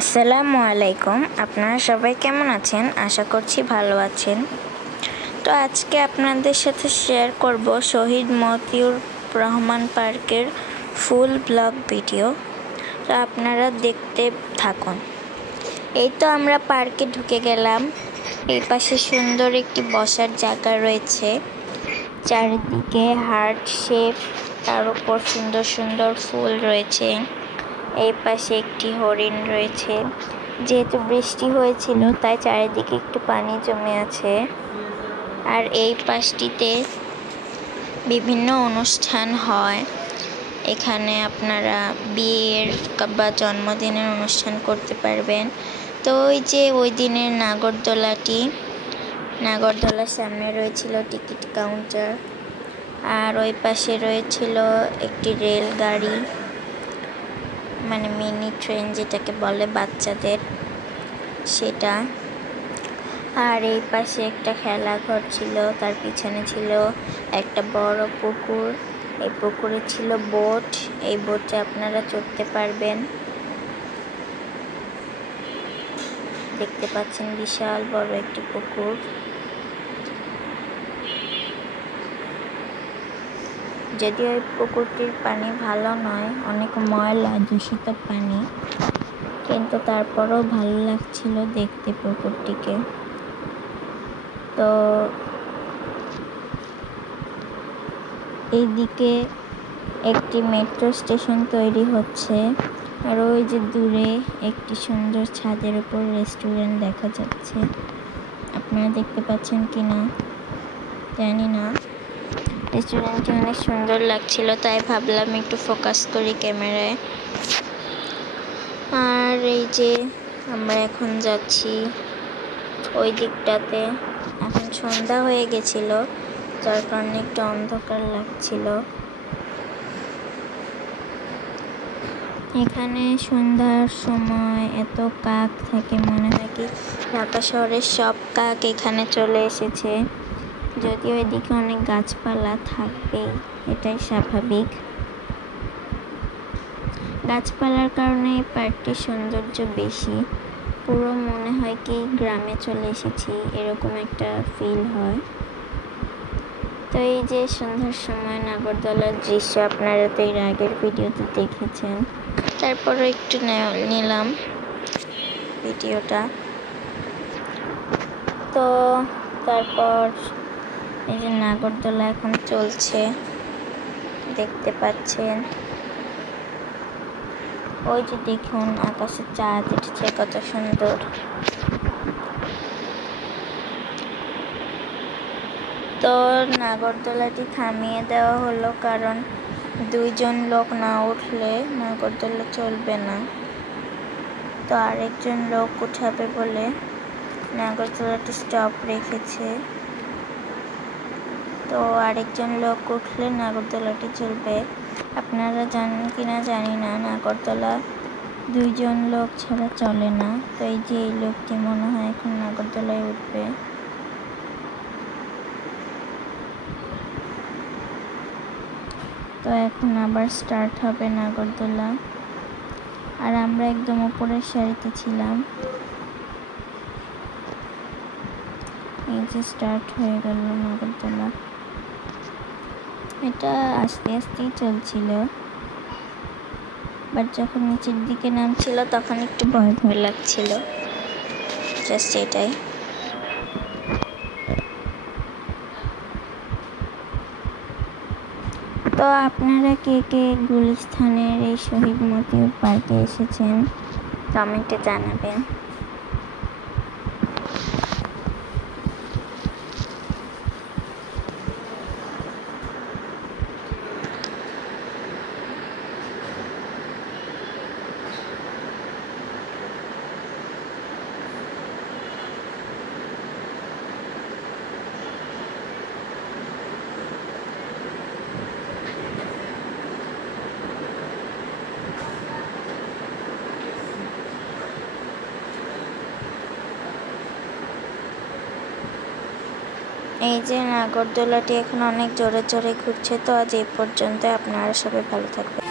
আসসালামু আলাইকুম। আপনারা সবাই কেমন আছেন? আশা করছি ভালো আছেন। তো আজকে আপনাদের সাথে শেয়ার করব শহীদ মতিউর রহমান পার্কের ফুল ব্লগ ভিডিও। তো আপনারা দেখতে থাকুন। এই তো আমরা পার্কে ঢুকে গেলাম। এই পাশে সুন্দর একটি বসার জায়গা রয়েছে, চারিদিকে হার্ট শেপ, তার উপর সুন্দর সুন্দর ফুল রয়েছে। এই পাশে একটি হরিণ রয়েছে। যেহেতু বৃষ্টি হয়েছিল তাই চারিদিকে একটু পানি জমে আছে। আর এই পাশটিতে বিভিন্ন অনুষ্ঠান হয়। এখানে আপনারা বিয়ের বা জন্মদিনের অনুষ্ঠান করতে পারবেন। তো ওই দিনের নাগরদোলার সামনে রয়েছিল টিকিট কাউন্টার, আর ওই পাশে রয়েছিল একটি রেলগাড়ি, মানে মিনি ট্রেন যেটাকে বলে বাচ্চাদের, সেটা। আর এই পাশে একটা খেলাঘর ছিল, তার পিছনে ছিল একটা বড় পুকুর। এই পুকুরে ছিল বোট, এই বোটে আপনারা চড়তে পারবেন। দেখতে পাচ্ছেন বিশাল বড় একটি পুকুর। যদিও এই পুকুরটির পানি ভালো নয়, অনেক ময়লা দূষিত পানি, কিন্তু তারপরেও ভালো লাগছিল দেখতে পুকুরটিকে। তো এইদিকে একটি মেট্রো স্টেশন তৈরি হচ্ছে, আর ওই যে দূরে একটি সুন্দর ছাদের উপর রেস্টুরেন্ট দেখা যাচ্ছে। আপনারা দেখতে পাচ্ছেন কিনা জানি না। রেস্টুরেন্টটি অনেক সুন্দর লাগছিল, তাই ভাবলাম একটু ফোকাস করি ক্যামেরায়। আর এই যে আমরা এখন যাচ্ছি ওই দিকটাতে। এখন সন্ধ্যা হয়ে গেছিল, যার কারণে একটু অন্ধকার লাগছিল। এখানে সন্ধ্যার সময় এত কাক থাকে, মনে হয় কি ঢাকা শহরের সব কাক এখানে চলে এসেছে। যদিও এদিকে অনেক গাছপালা থাকবে, এটাই স্বাভাবিক। গাছপালার কারণে এই পার্কটির সৌন্দর্য বেশি। পুরো মনে হয় কি গ্রামে চলে এসেছি, এরকম একটা ফিল হয়। তো এই যে সন্ধ্যার সময় নাগরদোলার দৃশ্য আপনারা তো এর আগের ভিডিওতে দেখেছেন, তারপরে একটু নিলাম ভিডিওটা। তো তারপর এই যে নাগরদোলা এখন চলছে, দেখতে পাচ্ছেন। ওই যে দেখুন আকাশে চাঁদ উঠছে, কত সুন্দর। তো নাগরদোলাটি থামিয়ে দেওয়া হলো, কারণ দুইজন লোক না উঠলে নাগরদোলা চলবে না। তো আরেকজন লোক উঠাবে বলে নাগরদোলাটি স্টপ রেখেছে। তো আরেকজন লোক উঠলে নাগরদোলাটি চলবে। আপনারা জানেন কিনা জানি না, নাগরদোলা দুইজন লোক ছাড়া চলে না। তো এই যে এই লোকটি মনে হয় এখন নাগরদোলায় উঠবে। তো এখন আবার স্টার্ট হবে নাগরদোলা। আর আমরা একদম উপরের সারিতে ছিলাম। এই যে স্টার্ট হয়ে গেল নাগরদোলা। এটা আস্তে আস্তেই চলছিল, বাট যখন নিচের দিকে নামছিল তখন একটু ভয় ভয় লাগছিল, জাস্ট এটাই। তো আপনারা কে কে গুলিস্তানের এই শহীদ মতিউর পার্কে এসেছেন কমেন্টে জানাবেন। এই যে নাগরদোলাটি এখন অনেক জোরে জোরে ঘুরছে। তো আজ এই পর্যন্ত, আপনারা সবাই ভালো থাকবেন।